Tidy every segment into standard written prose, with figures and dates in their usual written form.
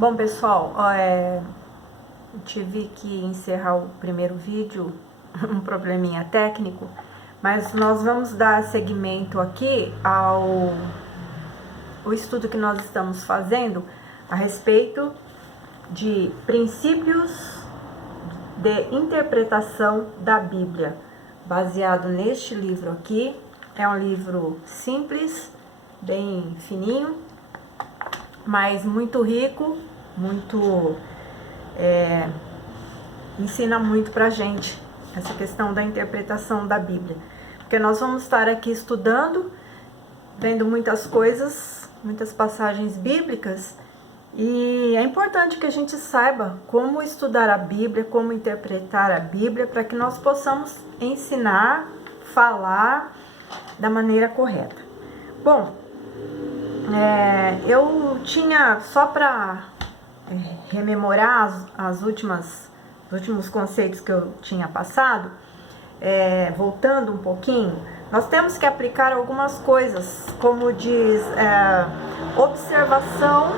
Bom, pessoal, tive que encerrar o primeiro vídeo, um probleminha técnico, mas nós vamos dar seguimento aqui ao estudo que nós estamos fazendo a respeito de princípios de interpretação da Bíblia, baseado neste livro aqui. É um livro simples, bem fininho, mas muito rico, ensina muito pra gente essa questão da interpretação da Bíblia, porque nós vamos estar aqui estudando, vendo muitas coisas, muitas passagens bíblicas, e é importante que a gente saiba como estudar a Bíblia, como interpretar a Bíblia, para que nós possamos ensinar, falar da maneira correta. Bom, eu tinha, só para rememorar os últimos conceitos que eu tinha passado, voltando um pouquinho, nós temos que aplicar algumas coisas, como diz observação,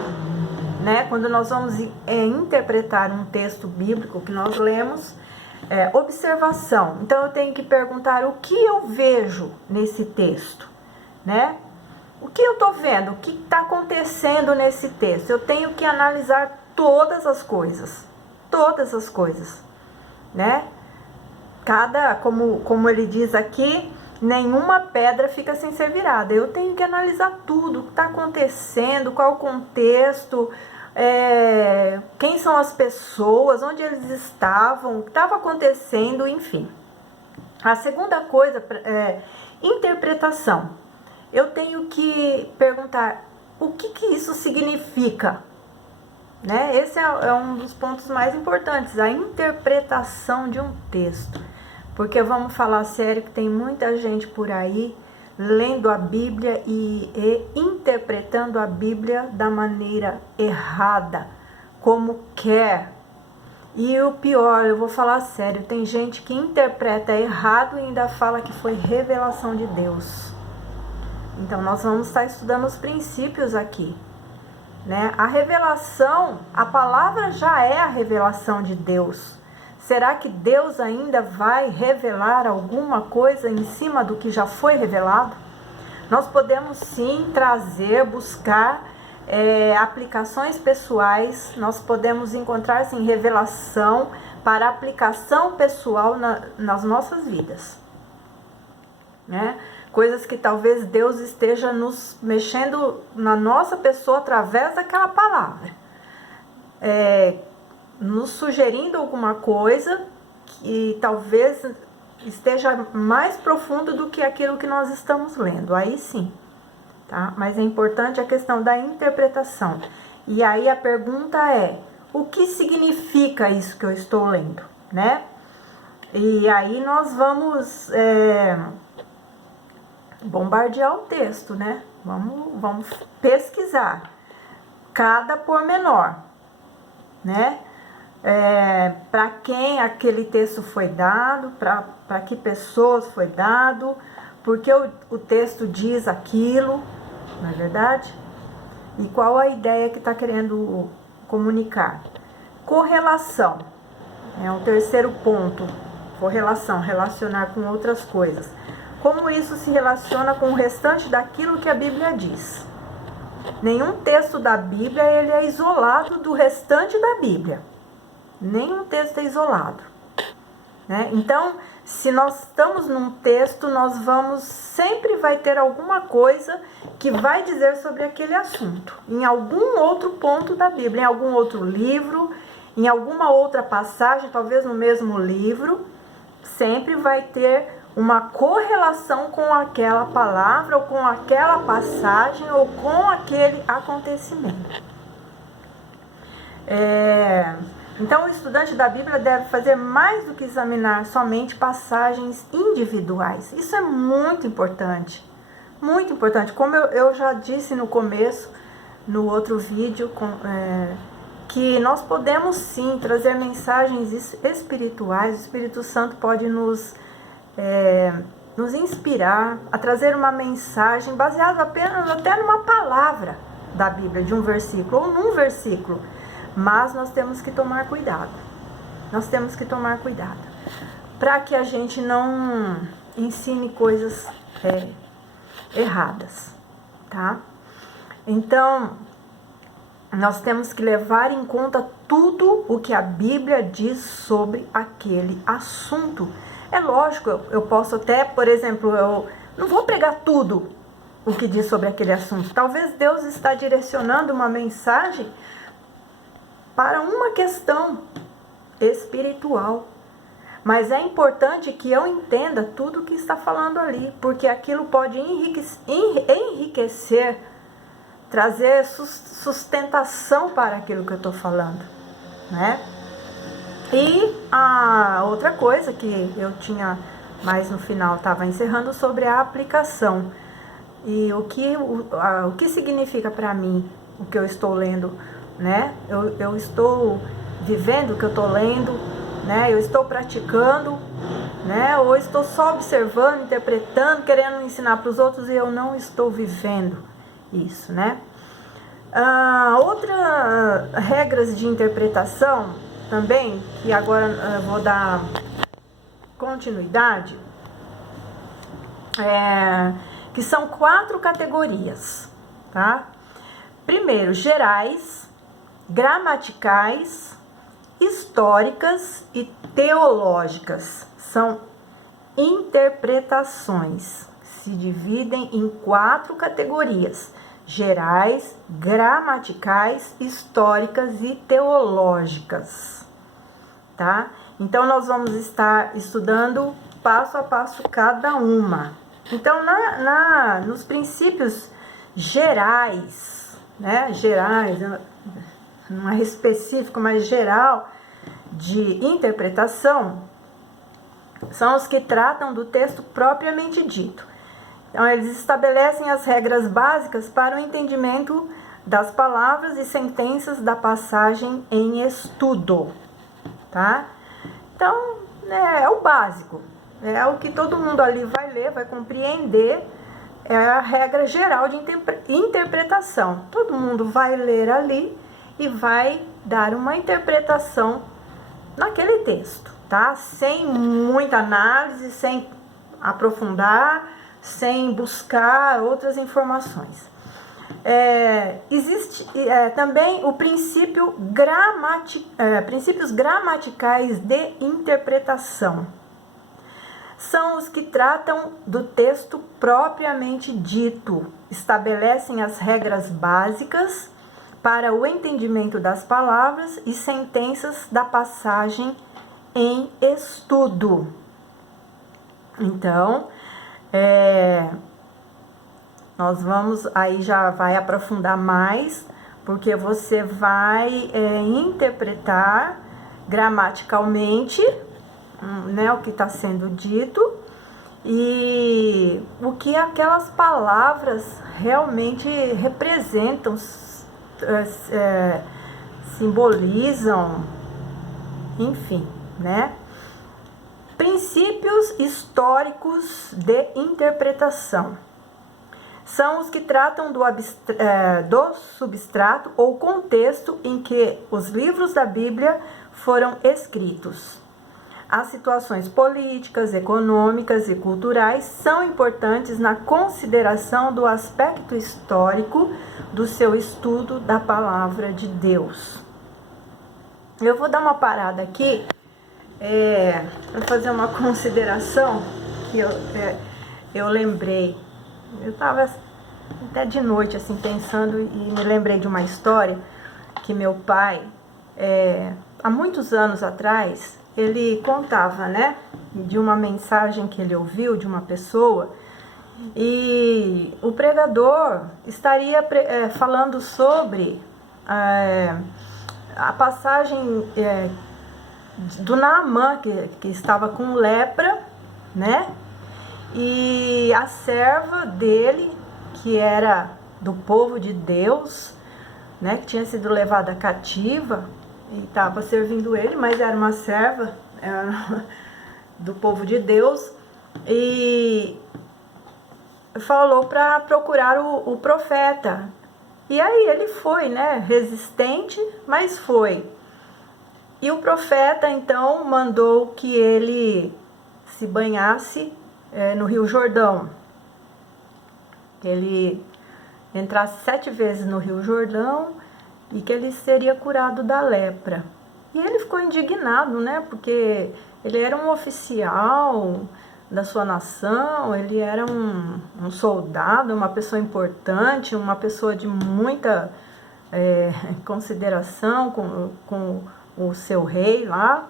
né? Quando nós vamos interpretar um texto bíblico que nós lemos, observação. Então eu tenho que perguntar o que eu vejo nesse texto, né? O que eu estou vendo? O que está acontecendo nesse texto? Eu tenho que analisar todas as coisas, né? Como ele diz aqui, nenhuma pedra fica sem ser virada. Eu tenho que analisar tudo, o que está acontecendo, qual o contexto, quem são as pessoas, onde eles estavam, o que estava acontecendo, enfim. A segunda coisa é interpretação. Eu tenho que perguntar o que isso significa, né? Esse é um dos pontos mais importantes, a interpretação de um texto. Porque vamos falar sério que tem muita gente por aí lendo a Bíblia e interpretando a Bíblia da maneira errada, como quer. E o pior, eu vou falar sério, tem gente que interpreta errado e ainda fala que foi revelação de Deus. Então, nós vamos estar estudando os princípios aqui, né? A revelação, a palavra já é a revelação de Deus. Será que Deus ainda vai revelar alguma coisa em cima do que já foi revelado? Nós podemos sim trazer, buscar aplicações pessoais, nós podemos encontrar sim revelação para aplicação pessoal nas nossas vidas, né? Coisas que talvez Deus esteja nos mexendo na nossa pessoa através daquela palavra, nos sugerindo alguma coisa que talvez esteja mais profundo do que aquilo que nós estamos lendo, aí sim, tá? Mas é importante a questão da interpretação. E aí a pergunta é, o que significa isso que eu estou lendo, né? E aí nós vamos bombardear o texto, né? Vamos pesquisar cada pormenor, né? Para quem aquele texto foi dado, para que pessoas foi dado, porque o texto diz aquilo, não é verdade? E qual a ideia que está querendo comunicar? Correlação, é um terceiro ponto. Correlação, relacionar com outras coisas. Como isso se relaciona com o restante daquilo que a Bíblia diz. Nenhum texto da Bíblia ele é isolado do restante da Bíblia. Nenhum texto é isolado, né? Então, se nós estamos num texto, sempre vai ter alguma coisa que vai dizer sobre aquele assunto. Em algum outro ponto da Bíblia, em algum outro livro, em alguma outra passagem, talvez no mesmo livro, sempre vai ter uma correlação com aquela palavra, ou com aquela passagem, ou com aquele acontecimento. Então, o estudante da Bíblia deve fazer mais do que examinar somente passagens individuais. Isso é muito importante. Muito importante. Como eu já disse no começo, no outro vídeo, que nós podemos sim trazer mensagens espirituais. O Espírito Santo pode nos inspirar a trazer uma mensagem baseada apenas até numa palavra da Bíblia, de um versículo, ou num versículo. Mas nós temos que tomar cuidado. Nós temos que tomar cuidado para que a gente não ensine coisas erradas, tá? Então, nós temos que levar em conta tudo o que a Bíblia diz sobre aquele assunto. É lógico, eu posso até, por exemplo, eu não vou pregar tudo o que diz sobre aquele assunto. Talvez Deus está direcionando uma mensagem para uma questão espiritual. Mas é importante que eu entenda tudo o que está falando ali, porque aquilo pode enriquecer, trazer sustentação para aquilo que eu estou falando, né? E a outra coisa que eu tinha, mais no final, estava encerrando sobre a aplicação. E o que significa para mim o que eu estou lendo, né? Eu estou vivendo o que eu estou lendo, né? Eu estou praticando, né? Ou estou só observando, interpretando, querendo ensinar para os outros e eu não estou vivendo isso, né? Outra regras de interpretação também, que agora eu vou dar continuidade, que são 4 categorias, tá? Primeiro, gerais, gramaticais, históricas e teológicas. São interpretações. Se dividem em 4 categorias: gerais, gramaticais, históricas e teológicas, tá? Então, nós vamos estar estudando passo a passo cada uma. Então, nos princípios gerais, né? Gerais, não é específico, mas geral, de interpretação, são os que tratam do texto propriamente dito. Então, eles estabelecem as regras básicas para o entendimento das palavras e sentenças da passagem em estudo, tá? Então, é o básico, é o que todo mundo ali vai ler, vai compreender, é a regra geral de interpretação. Todo mundo vai ler ali e vai dar uma interpretação naquele texto, tá? Sem muita análise, sem aprofundar, sem buscar outras informações. Existe também o princípios gramaticais de interpretação. São os que tratam do texto propriamente dito, estabelecem as regras básicas para o entendimento das palavras e sentenças da passagem em estudo. Então, nós vamos, aí já vai aprofundar mais, porque você vai interpretar gramaticalmente, né, o que está sendo dito e o que aquelas palavras realmente representam, simbolizam, enfim, né? Princípios históricos de interpretação. São os que tratam do substrato ou contexto em que os livros da Bíblia foram escritos. As situações políticas, econômicas e culturais são importantes na consideração do aspecto histórico do seu estudo da palavra de Deus. Eu vou dar uma parada aqui para fazer uma consideração que eu lembrei. Eu estava até de noite assim pensando e me lembrei de uma história que meu pai, há muitos anos atrás, ele contava, né, de uma mensagem que ele ouviu de uma pessoa e o pregador estaria falando sobre a passagem do Naamã, que estava com lepra, né, e a serva dele, que era do povo de Deus, né, que tinha sido levada cativa e estava servindo ele, mas era uma serva do povo de Deus, e falou para procurar o profeta. E aí ele foi, né, resistente, mas foi. E o profeta então mandou que ele se banhasse no Rio Jordão. Ele entrasse 7 vezes no Rio Jordão e que ele seria curado da lepra. E ele ficou indignado, né? Porque ele era um oficial da sua nação, ele era um soldado, uma pessoa importante, uma pessoa de muita consideração com o seu rei lá.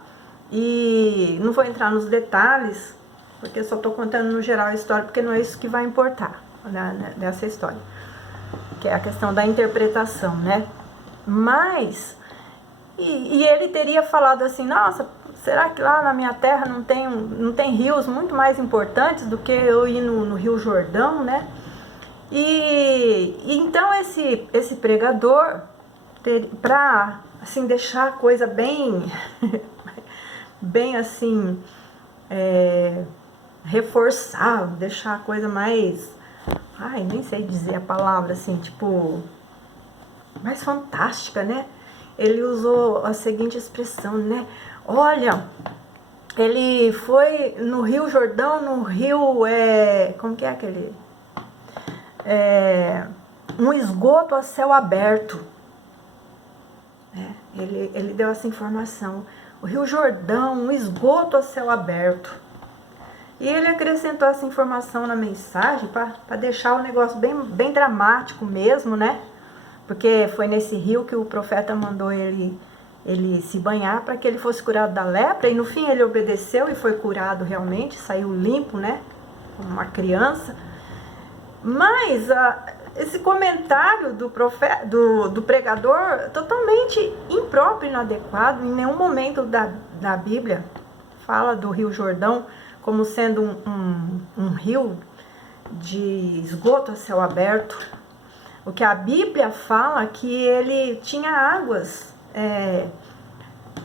E não vou entrar nos detalhes, porque só estou contando no geral a história, porque não é isso que vai importar, né, dessa história, que é a questão da interpretação, né? Mas, e ele teria falado assim, nossa, será que lá na minha terra não tem rios muito mais importantes do que eu ir no Rio Jordão, né? E então esse pregador, para assim, deixar a coisa bem, bem assim, reforçar, deixar a coisa mais, nem sei dizer a palavra assim, tipo, mais fantástica, né? Ele usou a seguinte expressão, né? Olha, ele foi no Rio Jordão, no rio, como que é aquele? Um esgoto a céu aberto. Ele deu essa informação. O Rio Jordão, um esgoto a céu aberto. E ele acrescentou essa informação na mensagem para deixar o negócio bem dramático mesmo, né? Porque foi nesse rio que o profeta mandou ele se banhar para que ele fosse curado da lepra. E no fim ele obedeceu e foi curado realmente, saiu limpo, né? Como uma criança. Mas esse comentário do pregador totalmente impróprio, inadequado. Em nenhum momento da Bíblia fala do Rio Jordão como sendo um rio de esgoto a céu aberto. O que a Bíblia fala que ele tinha águas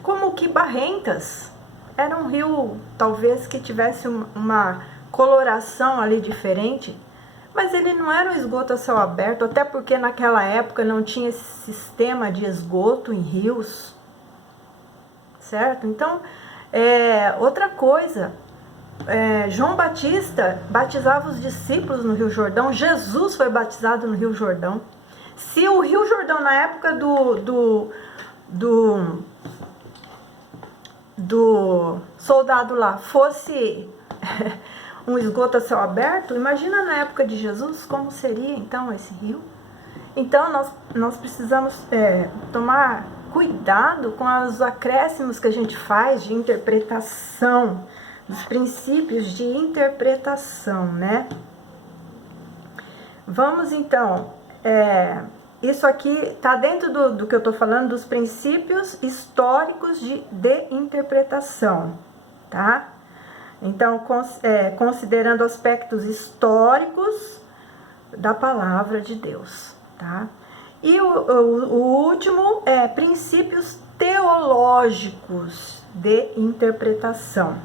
como que barrentas. Era um rio talvez que tivesse uma coloração ali diferente, mas ele não era um esgoto a céu aberto, até porque naquela época não tinha esse sistema de esgoto em rios, certo? Então, outra coisa, João Batista batizava os discípulos no Rio Jordão, Jesus foi batizado no Rio Jordão. Se o Rio Jordão na época do soldado lá fosse um esgoto a céu aberto, imagina na época de Jesus como seria então esse rio. Então nós precisamos tomar cuidado com os acréscimos que a gente faz de interpretação, dos princípios de interpretação, né? Vamos então, isso aqui está dentro do que eu estou falando, dos princípios históricos de interpretação, tá? Então, considerando aspectos históricos da palavra de Deus, tá? E o último é princípios teológicos de interpretação.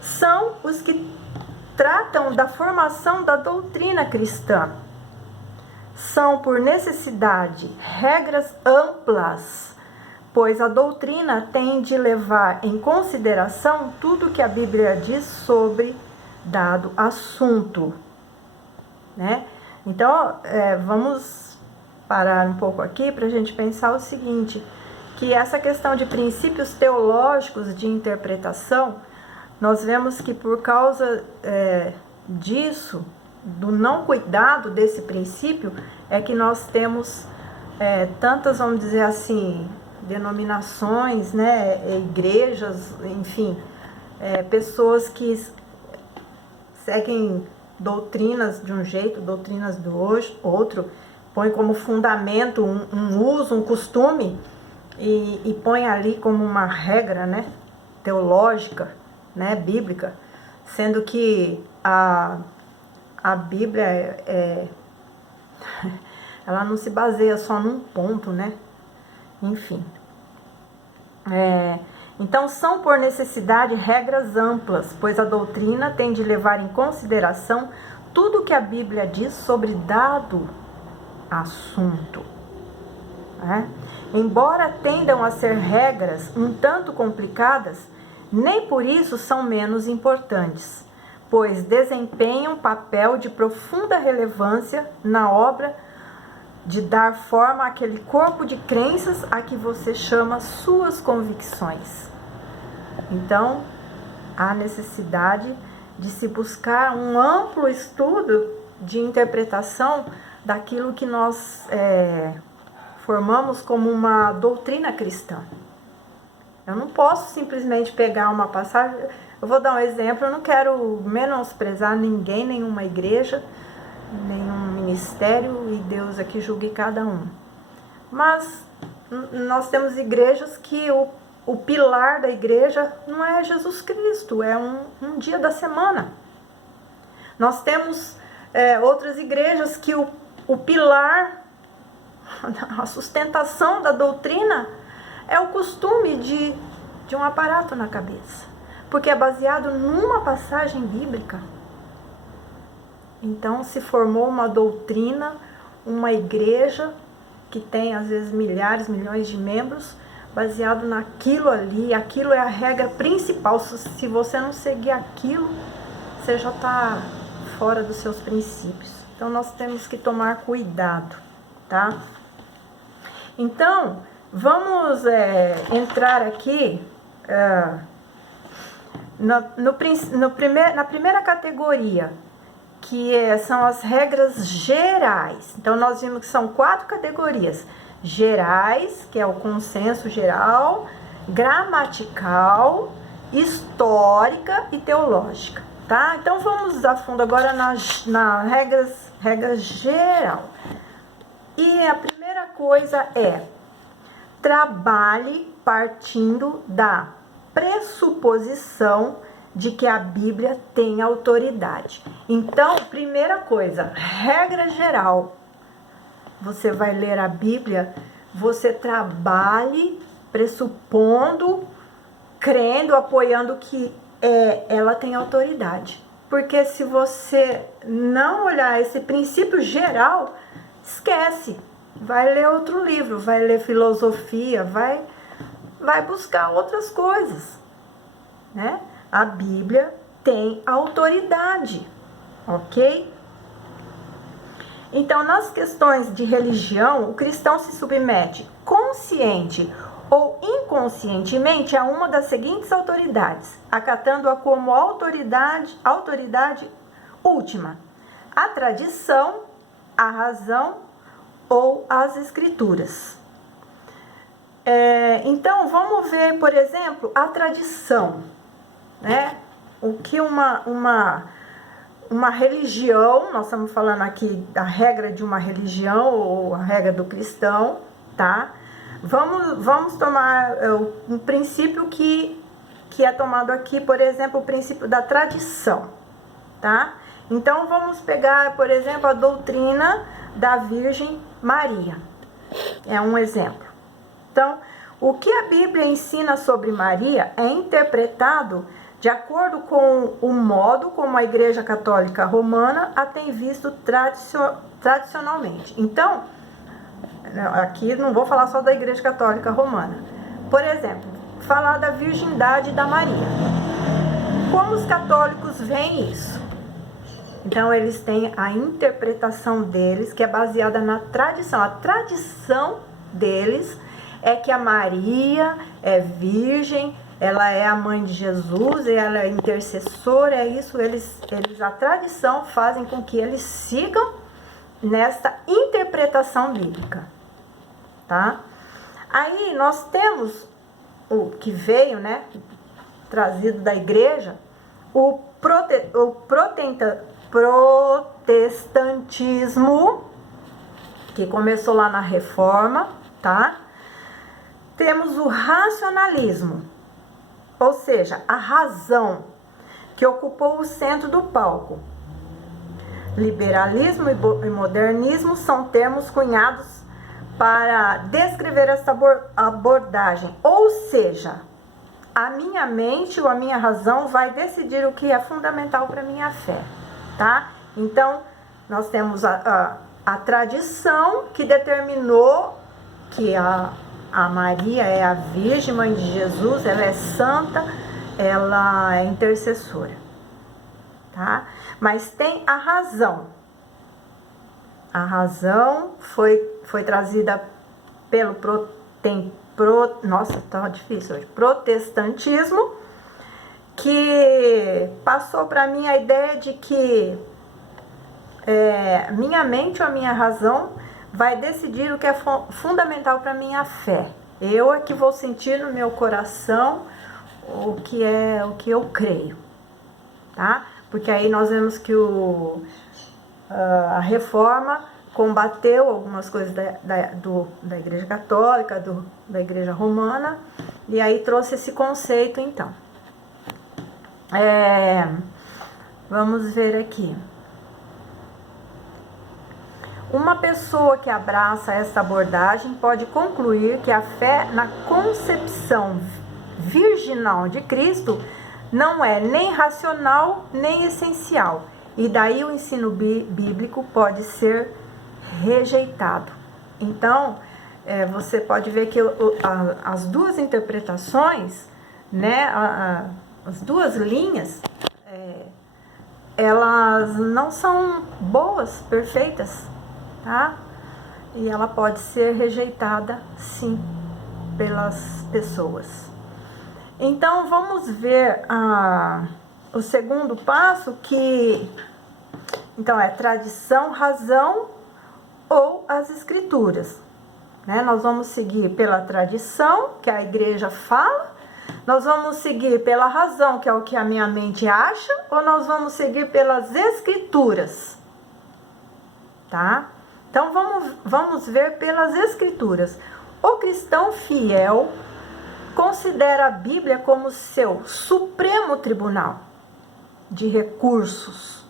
São os que tratam da formação da doutrina cristã. São, por necessidade, regras amplas, pois a doutrina tem de levar em consideração tudo que a Bíblia diz sobre dado assunto, né? Então, vamos parar um pouco aqui para a gente pensar o seguinte, que essa questão de princípios teológicos de interpretação, nós vemos que por causa disso, do não cuidado desse princípio, é que nós temos tantas, vamos dizer assim, denominações, né, igrejas, enfim, pessoas que seguem doutrinas de um jeito, doutrinas do outro, põe como fundamento um uso, um costume, e põe ali como uma regra, né, teológica, né, bíblica, sendo que a Bíblia ela não se baseia só num ponto, né? Enfim. Então, são por necessidade regras amplas, pois a doutrina tem de levar em consideração tudo que a Bíblia diz sobre dado assunto, né? Embora tendam a ser regras um tanto complicadas, nem por isso são menos importantes, pois desempenham papel de profunda relevância na obra de dar forma àquele corpo de crenças a que você chama suas convicções. Então, há necessidade de se buscar um amplo estudo de interpretação daquilo que nós formamos como uma doutrina cristã. Eu não posso simplesmente pegar uma passagem. Eu vou dar um exemplo, eu não quero menosprezar ninguém, nenhuma igreja, nenhum ministério, e Deus aqui julgue cada um. Mas nós temos igrejas que o pilar da igreja não é Jesus Cristo, é um dia da semana. Nós temos outras igrejas que o pilar, a sustentação da doutrina é o costume de um aparato na cabeça, porque é baseado numa passagem bíblica. Então se formou uma doutrina, uma igreja que tem às vezes milhares, milhões de membros, baseado naquilo ali. Aquilo é a regra principal. Se você não seguir aquilo, você já está fora dos seus princípios. Então nós temos que tomar cuidado, tá? Então vamos entrar aqui na primeira categoria, que são as regras gerais. Então nós vimos que são 4 categorias: gerais, que é o consenso geral, gramatical, histórica e teológica, tá? Então vamos a fundo agora na regra geral. E a primeira coisa é: trabalhe partindo da pressuposição de que a Bíblia tem autoridade. Então, primeira coisa, regra geral: você vai ler a Bíblia, você trabalhe pressupondo, crendo, apoiando que ela tem autoridade. Porque se você não olhar esse princípio geral, esquece. Vai ler outro livro, vai ler filosofia, vai buscar outras coisas, né? A Bíblia tem autoridade, ok? Então, nas questões de religião, o cristão se submete consciente ou inconscientemente a uma das seguintes autoridades, acatando-a como autoridade última: a tradição, a razão ou as escrituras. Então, vamos ver, por exemplo, a tradição, né? O que uma religião, nós estamos falando aqui da regra de uma religião ou a regra do cristão, tá? Vamos tomar um princípio que é tomado aqui, por exemplo, o princípio da tradição, tá? Então vamos pegar, por exemplo, a doutrina da Virgem Maria. É um exemplo. Então, o que a Bíblia ensina sobre Maria é interpretado de acordo com o modo como a Igreja Católica Romana a tem visto tradicionalmente. Então, aqui não vou falar só da Igreja Católica Romana. Por exemplo, falar da virgindade da Maria. Como os católicos veem isso? Então, eles têm a interpretação deles, que é baseada na tradição. A tradição deles é que a Maria é virgem, ela é a mãe de Jesus, ela é intercessora, é isso. A tradição fazem com que eles sigam nesta interpretação bíblica, tá? Aí nós temos o que veio, né, trazido da igreja, o protestantismo, que começou lá na Reforma, tá? Temos o racionalismo, ou seja, a razão, que ocupou o centro do palco. Liberalismo e modernismo são termos cunhados para descrever essa abordagem, ou seja, a minha mente ou a minha razão vai decidir o que é fundamental para a minha fé, tá? Então, nós temos a tradição que determinou que a Maria é a Virgem Mãe de Jesus, ela é santa, ela é intercessora, tá? Mas tem a razão. A razão foi trazida pelo nossa, tá difícil hoje, protestantismo, que passou para mim a ideia de que minha mente ou a minha razão vai decidir o que é fundamental para minha fé. Eu é que vou sentir no meu coração o que eu creio, tá? Porque aí nós vemos que a reforma combateu algumas coisas da Igreja Católica, da Igreja Romana, e aí trouxe esse conceito, então. Vamos ver aqui. Uma pessoa que abraça esta abordagem pode concluir que a fé na concepção virginal de Cristo não é nem racional nem essencial, e daí o ensino bíblico pode ser rejeitado. Então, você pode ver que as duas interpretações, né, as duas linhas, elas não são boas, perfeitas, tá? E ela pode ser rejeitada, sim, pelas pessoas. Então, vamos ver o segundo passo, que então é tradição, razão ou as escrituras, né? Nós vamos seguir pela tradição, que a igreja fala, nós vamos seguir pela razão, que é o que a minha mente acha, ou nós vamos seguir pelas escrituras, tá? Então vamos ver pelas escrituras. O cristão fiel considera a Bíblia como seu supremo tribunal de recursos,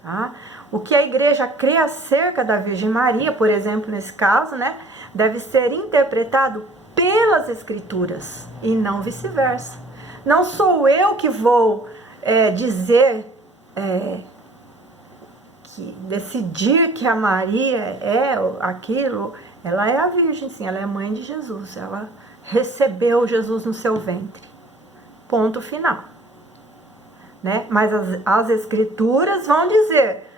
tá? O que a igreja crê acerca da Virgem Maria, por exemplo, nesse caso, né, deve ser interpretado pelas escrituras e não vice-versa. Não sou eu que vou dizer, decidir que a Maria é aquilo. Ela é a Virgem, sim, ela é mãe de Jesus, ela recebeu Jesus no seu ventre, ponto final, né? Mas as escrituras vão dizer,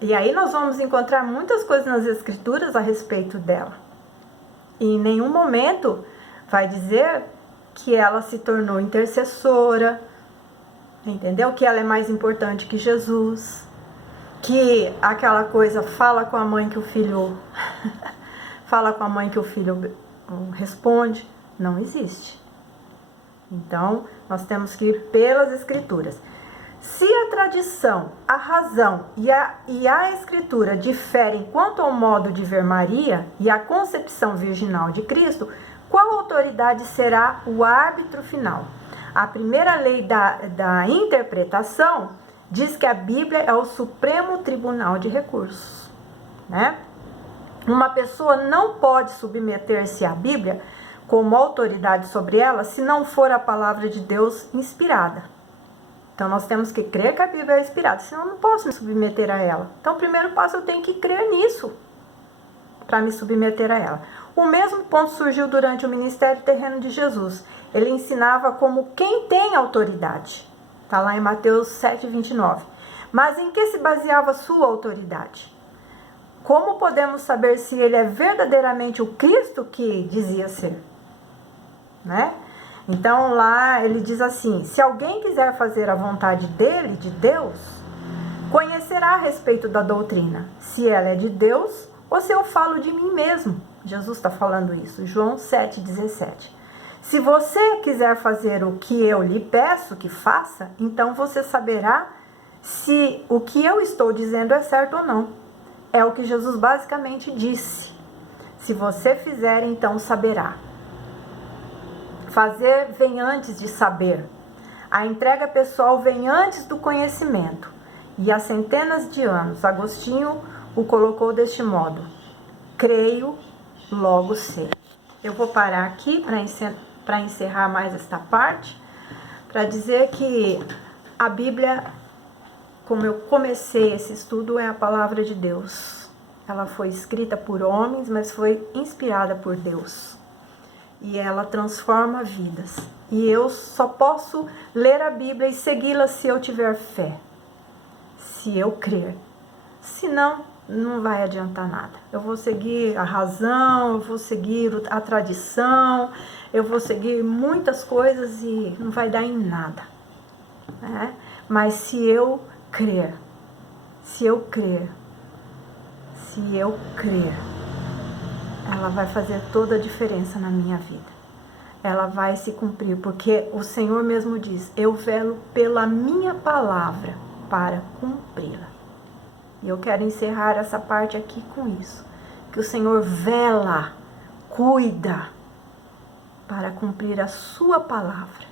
e aí nós vamos encontrar muitas coisas nas escrituras a respeito dela, e em nenhum momento vai dizer que ela se tornou intercessora, entendeu? Que ela é mais importante que Jesus, que aquela coisa fala com a mãe que o filho fala com a mãe que o filho responde, não existe. Então, nós temos que ir pelas escrituras. Se a tradição, a razão e a escritura diferem quanto ao modo de ver Maria e a concepção virginal de Cristo, qual autoridade será o árbitro final? A primeira lei da interpretação diz que a Bíblia é o supremo tribunal de recursos, né? Uma pessoa não pode submeter-se à Bíblia como autoridade sobre ela se não for a palavra de Deus inspirada. Então, nós temos que crer que a Bíblia é inspirada, senão eu não posso me submeter a ela. Então, o primeiro passo, eu tenho que crer nisso para me submeter a ela. O mesmo ponto surgiu durante o ministério terreno de Jesus. Ele ensinava como quem tem autoridade. Está lá em Mateus 7:29. Mas em que se baseava sua autoridade? Como podemos saber se ele é verdadeiramente o Cristo que dizia ser? Né? Então lá ele diz assim: se alguém quiser fazer a vontade dele, de Deus, conhecerá a respeito da doutrina, se ela é de Deus ou se eu falo de mim mesmo. Jesus está falando isso, João 7:17. Se você quiser fazer o que eu lhe peço que faça, então você saberá se o que eu estou dizendo é certo ou não. É o que Jesus basicamente disse. Se você fizer, então saberá. Fazer vem antes de saber. A entrega pessoal vem antes do conhecimento. E há centenas de anos, Agostinho o colocou deste modo: creio, logo sei. Eu vou parar aqui para encerrar mais esta parte, para dizer que a Bíblia como eu comecei esse estudo, é a palavra de Deus. Ela foi escrita por homens, mas foi inspirada por Deus. E ela transforma vidas. E eu só posso ler a Bíblia e segui-la se eu tiver fé, se eu crer. Senão, não vai adiantar nada. Eu vou seguir a razão, eu vou seguir a tradição, eu vou seguir muitas coisas e não vai dar em nada, né? Mas se eu crer, ela vai fazer toda a diferença na minha vida. Ela vai se cumprir, porque o Senhor mesmo diz: eu velo pela minha palavra para cumpri-la. E eu quero encerrar essa parte aqui com isso, que o Senhor vela, cuida para cumprir a sua palavra.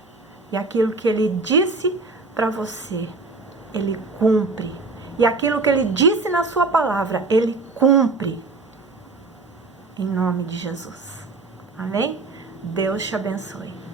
E aquilo que Ele disse para você, Ele cumpre. E aquilo que Ele disse na sua palavra, Ele cumpre. Em nome de Jesus. Amém? Deus te abençoe.